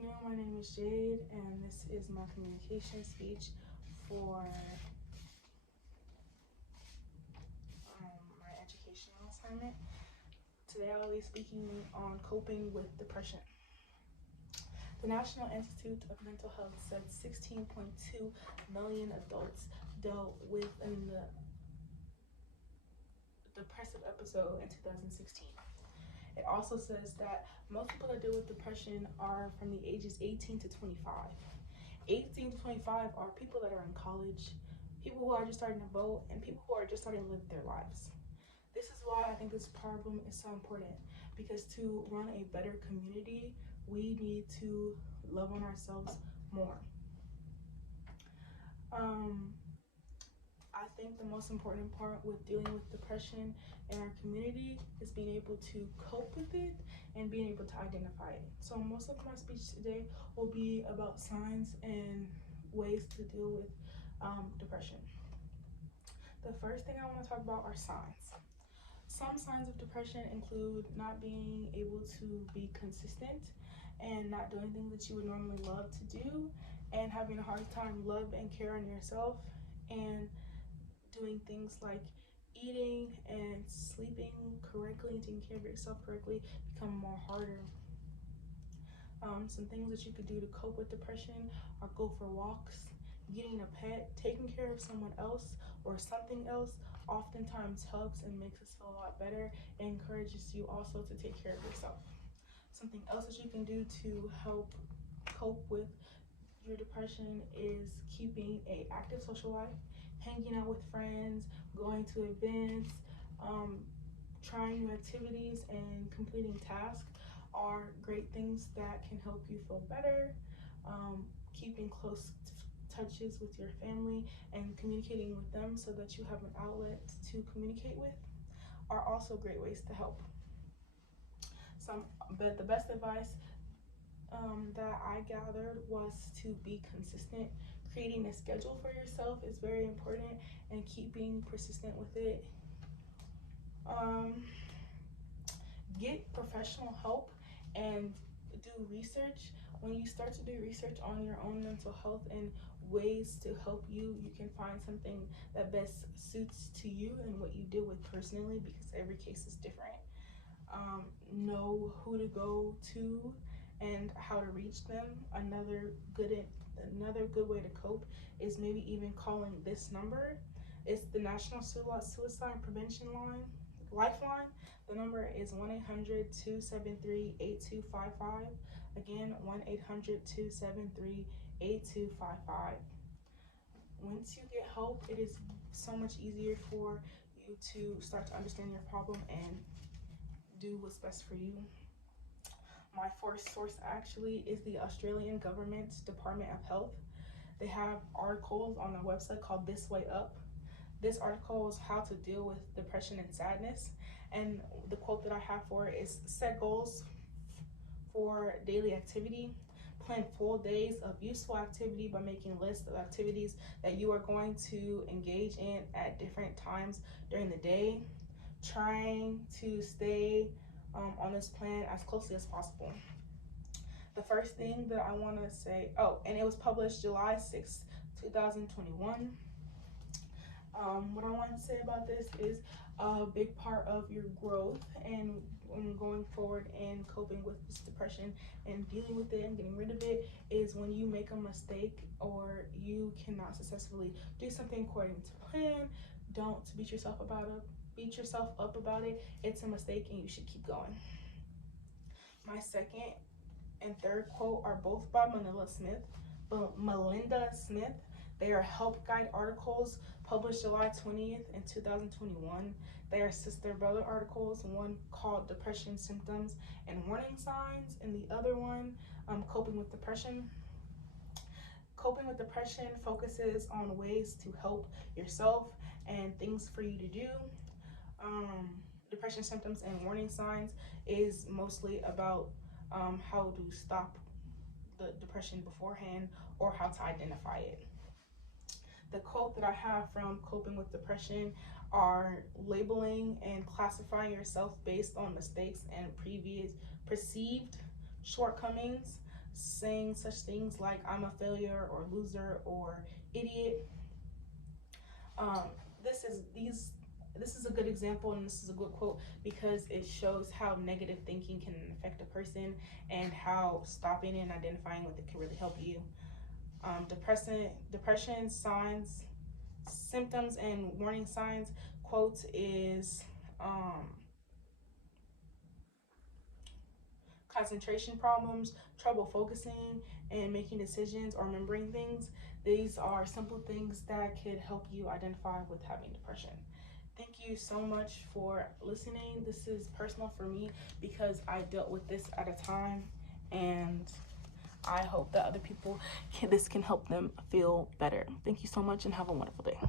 afternoon, my name is Jade, and this is my communication speech for my educational assignment. Today I will be speaking on coping with depression. The National Institute of Mental Health said 16.2 million adults dealt with a depressive episode in 2016. It also says that most people that deal with depression are from the ages 18 to 25. 18 to 25 are people that are in college, people who are just starting to vote, and people who are just starting to live their lives. This is why I think this problem is so important, because to run a better community, we need to love on ourselves more. I think the most important part with dealing with depression in our community is being able to cope with it and being able to identify it. So most of my speech today will be about signs and ways to deal with depression. The first thing I want to talk about are signs. Some signs of depression include not being able to be consistent and not doing things that you would normally love to do, and having a hard time love and care on yourself, and doing things like eating and sleeping correctly, taking care of yourself correctly, become more harder. Some things that you could do to cope with depression are go for walks, getting a pet, taking care of someone else or something else oftentimes helps and makes us feel a lot better and encourages you also to take care of yourself. Something else that you can do to help cope with your depression is keeping an active social life, hanging out with friends, going to events, trying new activities, and completing tasks are great things that can help you feel better. Keeping close touches with your family and communicating with them so that you have an outlet to communicate with are also great ways to help. But the best advice that I gathered was to be consistent. Creating a schedule for yourself is very important, and keeping persistent with it. Get professional help and do research. When you start to do research on your own mental health and ways to help you, you can find something that best suits to you and what you deal with personally, because every case is different. Know who to go to and how to reach them. Another good way to cope is maybe even calling this number. It's the National Suicide Prevention Lifeline. The number is 1-800-273-8255. Again, 1-800-273-8255. Once you get help, it is so much easier for you to start to understand your problem and do what's best for you. My first source actually is the Australian government's Department of Health. They have articles on their website called This Way Up. This article is how to deal with depression and sadness. And the quote that I have for it is: set goals for daily activity. Plan full days of useful activity by making lists of activities that you are going to engage in at different times during the day. Trying to stay on this plan as closely as possible. The first thing that I want to say, and it was published July 6th, 2021. What I want to say about this is a big part of your growth and going forward and coping with this depression and dealing with it and getting rid of it is when you make a mistake or you cannot successfully do something according to plan. Don't beat yourself up about it. It's a mistake and you should keep going. My second and third quote are both by Melinda Smith. They are help guide articles published July 20th in 2021. They are sister brother articles, one called Depression Symptoms and Warning Signs, and the other one, Coping with Depression. Coping with Depression focuses on ways to help yourself and things for you to do. Depression Symptoms and Warning Signs is mostly about how to stop the depression beforehand or how to identify it. The quote that I have from Coping with Depression are: labeling and classifying yourself based on mistakes and perceived shortcomings saying such things like I'm a failure or loser or idiot. This is a good example, and this is a good quote because it shows how negative thinking can affect a person and how stopping and identifying with it can really help you. Depression signs, symptoms, and warning signs. Quote is concentration problems, trouble focusing and making decisions or remembering things. These are simple things that could help you identify with having depression. Thank you so much for listening. This is personal for me because I dealt with this at a time, and I hope that other people this can help them feel better. Thank you so much and have a wonderful day.